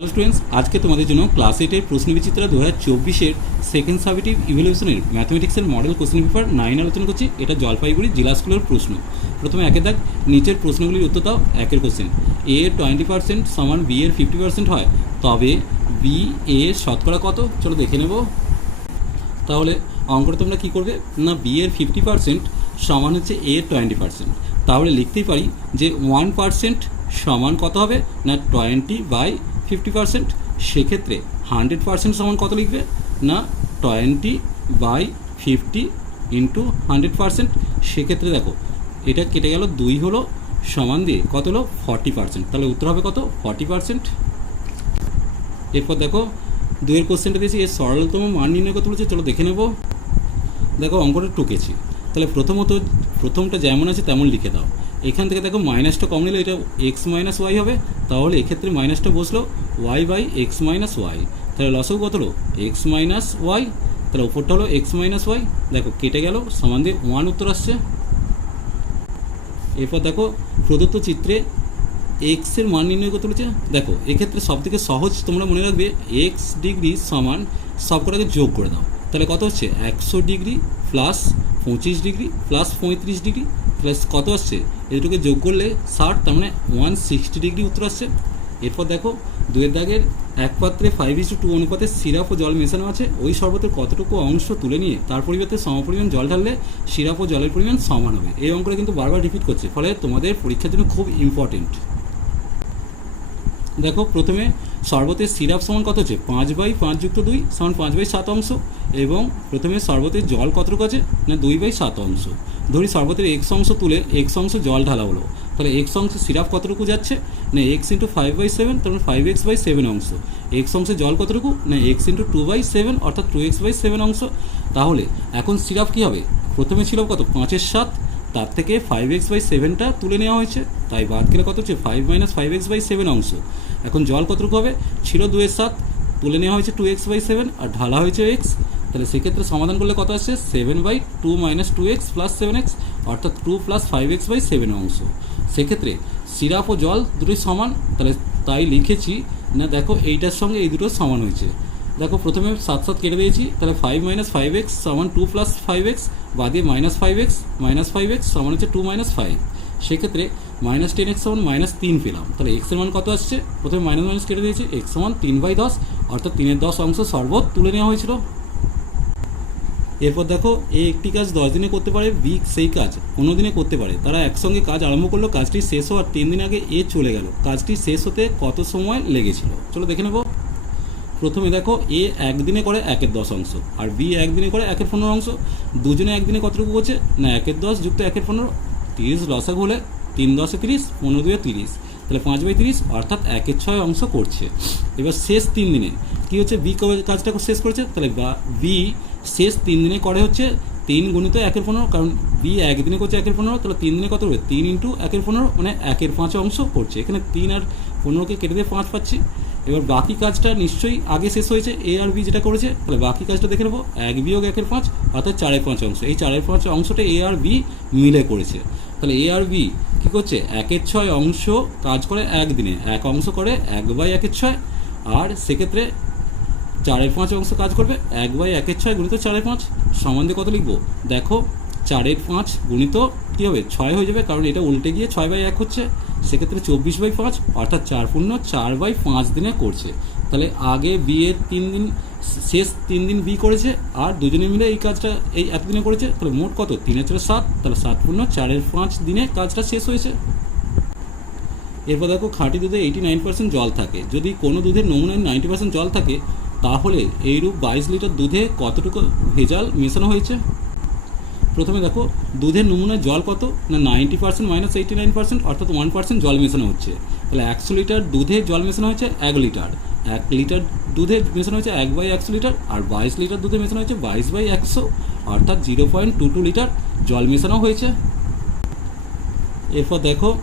Hello students আজকে তোমাদের জন্য ক্লাস এইটের প্রশ্ন বিচিত্রা দু হাজার চব্বিশের সেকেন্ড সাবিটিভ ইভ্যালুয়েশনের ম্যাথমেটিক্সের মডেল কোশ্চেন পেপার নাইন আলোচনা করছি। এটা জলপাইগুড়ি জেলা স্কুলের প্রশ্ন। প্রথমে একে দাগ নিচের প্রশ্নগুলির উত্তর দাও, একের কোশ্চেন এ এর টোয়েন্টি পার্সেন্ট সমান বি এর ফিফটি পার্সেন্ট হয়। তবে বি এ শতকরা কত? চলো দেখে নেব। তাহলে অঙ্কটা তোমরা কী করবে? না বি এর ফিফটি পার্সেন্ট সমান হচ্ছে এ এর টোয়েন্টি পার্সেন্ট তাহলে লিখতেই পারি যে ওয়ান পার্সেন্ট সমান কত হবে? না টোয়েন্টি বাই ফিফটি পার্সেন্ট সেক্ষেত্রে হান্ড্রেড পার্সেন্ট সমান কত লিখবে? না twenty by fifty into hundred percent সেক্ষেত্রে দেখো, এটা কেটে গেল দুই হলো সমান দিয়ে কত হলো? ফর্টি পার্সেন্ট তাহলে উত্তর হবে কত? ফর্টি পার্সেন্ট এরপর দেখো দুয়ের কোশ্চেনটা দিয়েছি, এর সরলতম মান নির্ণয় করতে বলেছে? চলো দেখে নেব। দেখো, অঙ্কটা টুকেছি। তাহলে প্রথমত, প্রথমটা যেমন আছে তেমন লিখে দাও। এখান থেকে দেখো মাইনাসটা কম নিলে এটা এক্স মাইনাস ওয়াই হবে, তাহলে এক্ষেত্রে মাইনাসটা বসল Y by X minus Y তাহলে লসও কত হলো? এক্স মাইনাস ওয়াই তাহলে ওপরটা হলো এক্স মাইনাস ওয়াই দেখো কেটে গেল, সমান দিয়ে ওয়ান উত্তর আসছে। এরপর দেখো প্রদত্ত চিত্রে এক্সের মান নির্ণয় করতে বলেছে, দেখো এক্ষেত্রে সব থেকে সহজ তোমরা মনে রাখবে এক্স ডিগ্রি সমান সবকটাকে যোগ করে দাও, তাহলে কত হচ্ছে? একশো ডিগ্রি প্লাস পঁচিশ ডিগ্রি প্লাস পঁয়ত্রিশ ডিগ্রি প্লাস কত আসছে? এটুকে যোগ করলে ষাট, তার মানে ওয়ান সিক্সটি ডিগ্রি উত্তর আসছে। এরপর দেখো দুয়ের দাগের এক পাত্রে ফাইভ ইস টু অনুপাতে সিরাপ ও জল মেশানো আছে। ওই শরবতের কতটুকু অংশ তুলে নিয়ে তার পরিবর্তে সমপরিমাণ জল ঢাললে সিরাপ ও জলের পরিমাণ সমান হবে। এই অঙ্কটা কিন্তু বারবার রিপিট করছে, ফলে তোমাদের পরীক্ষার জন্য খুব ইম্পর্টেন্ট দেখো, প্রথমে শরবতের সিরাপ সমান কত হচ্ছে? পাঁচ বাই পাঁচ যুক্ত দুই সমান পাঁচ বাই সাত অংশ। এবং প্রথমে শরবতের জল কতটুকু আছে? না, দুই বাই সাত অংশ। ধরি শরবতের এক্স অংশ তুলে এক্স অংশ জল ঢালা হলো। তাহলে এক্স অংশ সিরাপ কতটুকু যাচ্ছে? না X into five by seven তারপরে ফাইভ এক্স বাই সেভেন অংশ। এক্স অংশে জল কতটুকু? না X into two by seven অর্থাৎ টু এক্স বাই সেভেন অংশ। তাহলে এখন সিরাপ কী হবে? প্রথমে ছিল কত? পাঁচের সাত। তার থেকে ফাইভ এক্স বাই সেভেনটা তুলে নেওয়া হয়েছে। তাই বাদ গেলে কত হচ্ছে? Five minus five X by seven অংশ। এখন জল কতটুকু হবে? ছিল দু এর সাত, তুলে নেওয়া হয়েছে টু এক্স বাই সেভেন আর ঢালা হয়েছে এক্স তাহলে সেক্ষেত্রে সমাধান করলে কত আসছে? Seven by two minus two X plus seven X অর্থাৎ two plus five X by seven অংশ। সেক্ষেত্রে সিরাপ ও জল দুটোই সমান, তাহলে তাই লিখেছি, না দেখো এইটার সঙ্গে এই দুটো সমান হয়েছে। দেখো প্রথমে সাত সাত কেটে দিয়েছি, তাহলে ফাইভ মাইনাস ফাইভ এক্স সমান টু প্লাস ফাইভ এক্স বাদে minus five X minus five X সমান হচ্ছে টু মাইনাস ফাইভ সেক্ষেত্রে মাইনাস টেন এক্স সমান মাইনাস তিন পেলাম। তাহলে এক্সের মান কত আসছে? প্রথমে মাইনাস মাইনাস কেটে দিয়েছি এক্স সমান তিন বাই দশ, অর্থাৎ তিনের দশ অংশ শরবত তুলে নেওয়া হয়েছিল। এরপর দেখো, এ একটি কাজ দশ দিনে করতে পারে, বি সেই কাজ কোনো দিনে করতে পারে। তারা একসঙ্গে কাজ আরম্ভ করল, কাজটি শেষ হওয়ার তিন দিন আগে এ চলে গেল। কাজটি শেষ হতে কত সময় লেগেছিল? চলো দেখে নেব। প্রথমে দেখো, এ একদিনে করে একের দশ অংশ, আর বি একদিনে করে একের পনেরো অংশ। দুজনে একদিনে কতটুকু করছে? না, একের দশ যুক্ত একের পনেরো। তিরিশ লসাগ হলে তিন দশে তিরিশ, পনেরো দুয়ে তিরিশ। তাহলে পাঁচ বাই তিরিশ, অর্থাৎ একের ছয় অংশ করছে। এবার শেষ তিন দিনে কী হচ্ছে? বি কাজটা শেষ করেছে? তাহলে বি শেষ তিন দিনে করে হচ্ছে তিন গুণিত একের পনেরো, কারণ বি একদিনে করছে একের পনেরো, তাহলে তিন দিনে কত হবে? তিন ইন্টু একের পনেরো মানে একের পাঁচ অংশ করছে। এখানে তিন আর পনেরোকে কেটে দিয়ে পাঁচ পাচ্ছি। এবার বাকি কাজটা নিশ্চয়ই আগে শেষ হয়েছে এ আর বি যেটা করেছে, তাহলে বাকি কাজটা দেখে নেব। এক বিয়োগ একের পাঁচ, অর্থাৎ চারের পাঁচ অংশ। এই চারের পাঁচ অংশটা এ আর বি মিলে করেছে। তাহলে এ আর বি কী করছে? একের ছয় অংশ কাজ করে একদিনে। এক অংশ করে এক বাই একের ছয়, আর সেক্ষেত্রে চারের পাঁচ অংশ কাজ করবে এক বাই একের ছয় গুণিত চারের পাঁচ। সম্বন্ধে কত লিখব? দেখো, চারের পাঁচ গুণিত কী হবে? ছয় হয়ে যাবে, কারণ এটা উল্টে গিয়ে ছয় বাই এক হচ্ছে। সেক্ষেত্রে চব্বিশ বাই পাঁচ, অর্থাৎ চার পূর্ণ চার বাই পাঁচ দিনে করছে। তাহলে আগে বিয়ের তিন দিন শেষ তিন দিন বি করেছে, আর দুজনে মিলে এই কাজটা, এই এতদিনে করেছে, তাহলে মোট কত? তিনের ছিল সাত, তাহলে সাত পূর্ণ চারের পাঁচ দিনে কাজটা শেষ হয়েছে। এরপর দেখো, খাঁটি দুধে এইটি নাইন পার্সেন্ট জল থাকে। যদি কোনো দুধের নমুনায় নাইনটি পার্সেন্ট জল থাকে, তাহলে এইরূপ বাইশ লিটার দুধে কতটুকু ভেজাল মেশানো হয়েছে? প্রথমে দেখো, দুধের নমুনায় জল কত? না ninety percent minus eighty nine percent অর্থাৎ ওয়ান পার্সেন্ট জল মেশানো হচ্ছে। তাহলে একশো লিটার দুধে জল মেশানো হচ্ছে এক লিটার। এক লিটার দুধে মেশানো হচ্ছে এক বাই একশো লিটার আর বাইশ লিটার দুধে মেশানো হচ্ছে বাইশ বাই একশো। অর্থাৎ zero point two two litre জল মেশানো হয়েছে। এরপর দেখো,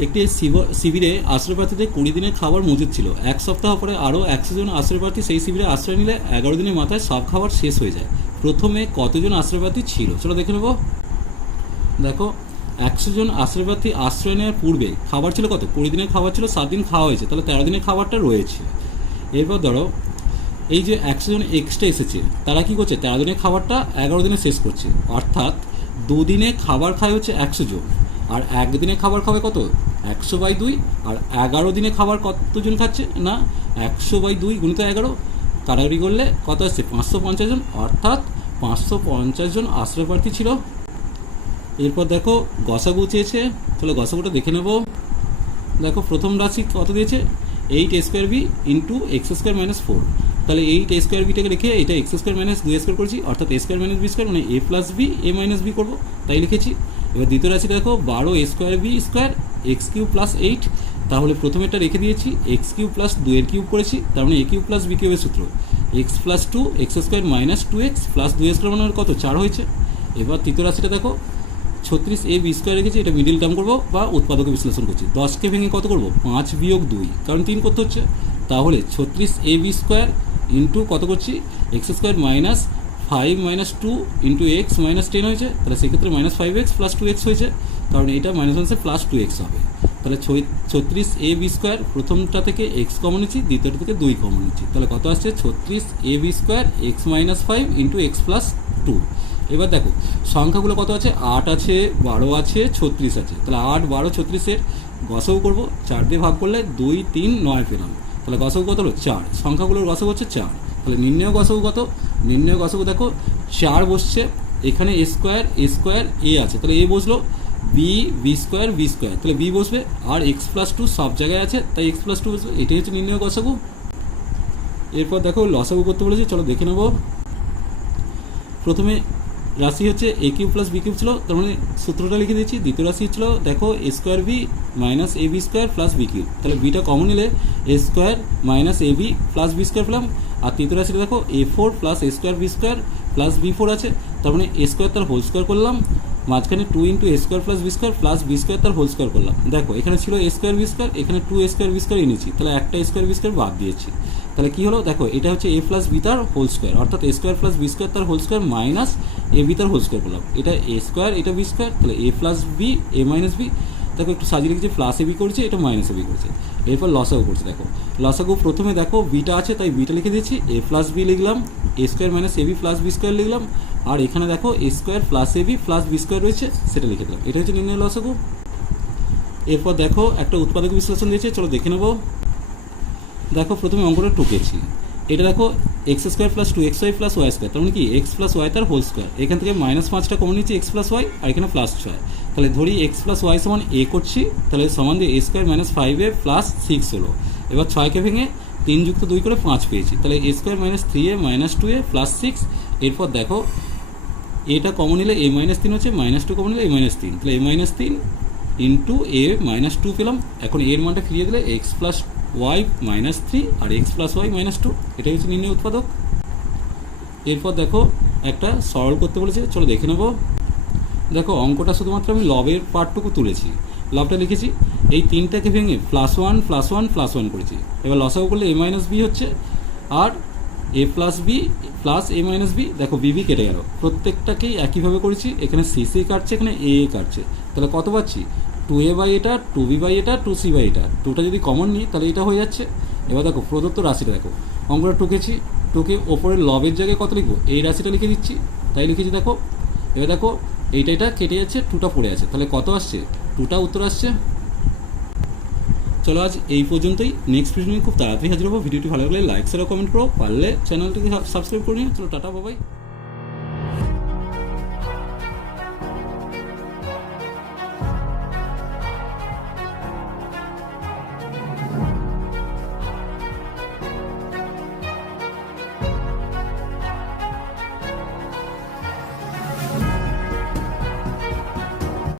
একটি শিব- শিবিরে আশ্রয়প্রার্থীদের কুড়ি দিনের খাবার মজুদ ছিল। এক সপ্তাহ পরে আরও একশো জন আশ্রয়প্রার্থী সেই শিবিরে আশ্রয় নিলে এগারো দিনের মাথায় সব খাবার শেষ হয়ে যায়। প্রথমে কতজন আশ্রয়প্রার্থী ছিল চলো দেখে নেব। দেখো একশো জন আশ্রয়প্রার্থী আশ্রয় নেওয়ার পূর্বে খাবার ছিল কত? কুড়ি দিনের খাবার ছিল, সাত দিন খাওয়া হয়েছে। তাহলে তেরো দিনের খাবারটা রয়েছে। এরপর ধরো, এই যে একশো জন এক্সট্রা এসেছে, তারা কি করছে? তেরো দিনের খাবারটা এগারো দিনে শেষ করছে। অর্থাৎ দুদিনে খাবার খায় হচ্ছে একশো জন। আর একদিনে খাবার খাবে কত? একশো বাই দুই। আর এগারো দিনে খাবার কতজন খাচ্ছে? না, একশো বাই দুই গুণিত এগারো। কাটাকাটি করলে কত আসছে? পাঁচশো পঞ্চাশ জন। অর্থাৎ পাঁচশো পঞ্চাশ জন আশ্রয়প্রার্থী ছিল। এরপর দেখো গসাগু চেয়েছে চলো গসাগুটা দেখে নেব। দেখো প্রথম রাশি কত দিয়েছে? Eight square b into x square minus four তাহলে এইট স্কোয়ার বিটাকে রেখে এটা এক্স স্কোয়ার মাইনাস দুই স্কোয়ার করেছি, অর্থাৎ a square minus b square মানে a plus b a minus b করব, তাই লিখেছি। এবার দ্বিতীয় রাশিটা দেখো, বারো a square b square x cube plus eight তাহলে প্রথমেরটা রেখে দিয়েছি এক্স কিউব প্লাস দুয়ের কিউব করেছি, তার মানে এ কিউব প্লাস বি কিউবের সূত্র। X plus two x square minus two x plus দুই স্কোয়ার মানে কত? চার হয়েছে। এবার তৃতীয় রাশিটা দেখো ছত্রিশ এ বি স্কোয়ার রেখেছি, এটা মিডিল টার্ম করব বা উৎপাদক বিশ্লেষণ করছি। দশকে ভেঙে কত করব? পাঁচ বিয়োগ দুই। কারণ তিন করতে হচ্ছে। তাহলে ছত্রিশ এ বি স্কোয়ার ইন্টু কত করছি? X square minus five minus two into x minus ten হয়েছে। তাহলে সেক্ষেত্রে minus five x plus two x হয়েছে। কারণ এটা মাইনাস ওয়ানসে প্লাস টু এক্স হবে। তাহলে ছত্রিশ এ বি স্কোয়ার প্রথমটা থেকে এক্স কমন নিচ্ছি, দ্বিতীয়টা থেকে দুই কমন নিচ্ছি। তাহলে কত আসছে? ছত্রিশ a b square x minus five into x plus two এবার দেখো, সংখ্যাগুলো কত আছে? আট আছে, বারো আছে, ছত্রিশ আছে। তাহলে আট, বারো, ছত্রিশের গসও করব, চার দিয়ে ভাগ করলে দুই, তিন, নয় পেলাম। তাহলে গসও কত হলো? চার। সংখ্যাগুলোর গসও হচ্ছে চার। তাহলে নির্ণয় গসও কত? নির্ণয় গসও দেখো, চার বসছে, এখানে এ স্কোয়ার এ স্কোয়ার, এ আছে। তাহলে এ বসল, b b square b square. তাহলে বি বসবে, আর এক্স প্লাস টু সব জায়গায় আছে, তাই এক্স প্লাস টু বসবে। এটাই হচ্ছে নির্ণয় গসাগু এরপর দেখো, লসাগু করতে বলেছি, চলো দেখে নেব। প্রথমে রাশি হচ্ছে a cube plus b cube ছিল, তার মানে সূত্রটা লিখে দিয়েছি। দ্বিতীয় রাশি ছিল, দেখো a square b minus a b square plus b cube. তাহলে বিটা কমন নিলে a square minus a b plus b square পেলাম। আর তৃতীয় রাশিটা দেখো a four plus a square b square plus b four আছে। তার মানে এ স্কোয়ার তার হোল স্কোয়ার করলাম। মাঝখানে two into a square plus b square plus b square তার হোল স্কোয়ার করলাম। দেখো, এখানে ছিল এ স্কোয়ার বি স্কোয়ার এখানে two a square b square এনেছি। তাহলে একটা স্কোয়ার বি স্কোয়ার বাদ দিয়েছি। তাহলে কী হলো? দেখো, এটা হচ্ছে এ প্লাস বি তার হোল স্কোয়ার অর্থাৎ a square plus b square তার whole square minus a b তার হোল স্কোয়ার করলাম। এটা এ স্কোয়ার এটা বি স্কোয়ার তাহলে a plus b a minus b দেখো একটু সাজিয়ে লিখেছি প্লাস এ বি করছে, এটা মাইনাস এ বি করছে। এরপর লসাগু করছে, দেখো। লসাগু প্রথমে দেখো বিটা আছে, তাই বিটা লিখে দিয়েছি। এ প্লাস বি লিখলাম a square minus a b plus b square লিখলাম। আর এখানে দেখো a square plus a b plus b square রয়েছে, সেটা লিখে দিলাম। এটা হচ্ছে নির্ণয় লসাগু এরপর দেখো একটা উৎপাদক বিশ্লেষণ দিয়েছে, চলো দেখে নেব। দেখো প্রথমে অঙ্কটা টুকেছি। এটা দেখো x square plus two x y plus y square তার মানে কি? এক্স প্লাস ওয়াই তার হোল স্কোয়ার এখান থেকে মাইনাস পাঁচটা কমন নিচ্ছি এক্স প্লাস ওয়াই আর এখানে প্লাস ছয়। তাহলে ধরি এক্স প্লাস ওয়াই সমান এ করছি, তাহলে সমান দিয়ে a square minus five a plus six হলো। এবার ছয়কে ভেঙে তিন যুক্ত দুই করে পাঁচ পেয়েছি। তাহলে a square minus three a minus two a plus six এরপর দেখো এটা কমন নিলে এ মাইনাস তিন হচ্ছে মাইনাস টু কমন নিলে এ মাইনাস তিন। তাহলে এ মাইনাস তিন ইন্টু এ মাইনাস টু পেলাম। এখন এর মানটা ফিরিয়ে দিলে x plus y minus three আর x plus y minus two এটাই হচ্ছে নির্ণয় উৎপাদক। এরপর দেখো, একটা সরল করতে বলেছে, চলো দেখে নেব। দেখো, অঙ্কটা শুধুমাত্র আমি লবের পার্টটুকু তুলেছি। লবটা লিখেছি, এই তিনটাকে ভেঙে plus one plus one plus one করেছি। এবার লসাগু করলে এ মাইনাস বি হচ্ছে, আর a plus b plus a minus b দেখো বিবি কেটে গেল। প্রত্যেকটাকেই একইভাবে করেছি, এখানে সি সি কাটছে, এখানে এ এ কাটছে। তাহলে কত পাচ্ছি? টু এ বাই এটা টু বি বাই এটা টু সি বাই এটা টুটা যদি কমন নিই, তাহলে এটা হয়ে যাচ্ছে। এবার দেখো, প্রদত্ত রাশিটা দেখো। অঙ্কটা টুকেছি টুকে ওপরের লবের জায়গায় কত লিখব? এই রাশিটা লিখে দিচ্ছি। তাই লিখেছি দেখো। এবার দেখো, এইটা এটা কেটে যাচ্ছে টুটা পড়ে আছে। তাহলে কত আসছে? টুটা উত্তর আসছে। চলো আজ এই পর্যন্তই। নেক্সট ভিডিও খুব তাড়াতাড়ি হাজির হব। ভিডিওটি ভালো লাগলে লাইক শেয়ার কমেন্ট করো। পারলে চ্যানেলটিকে সাবস্ক্রাইব করে নিও। চলো, টাটা বাবাই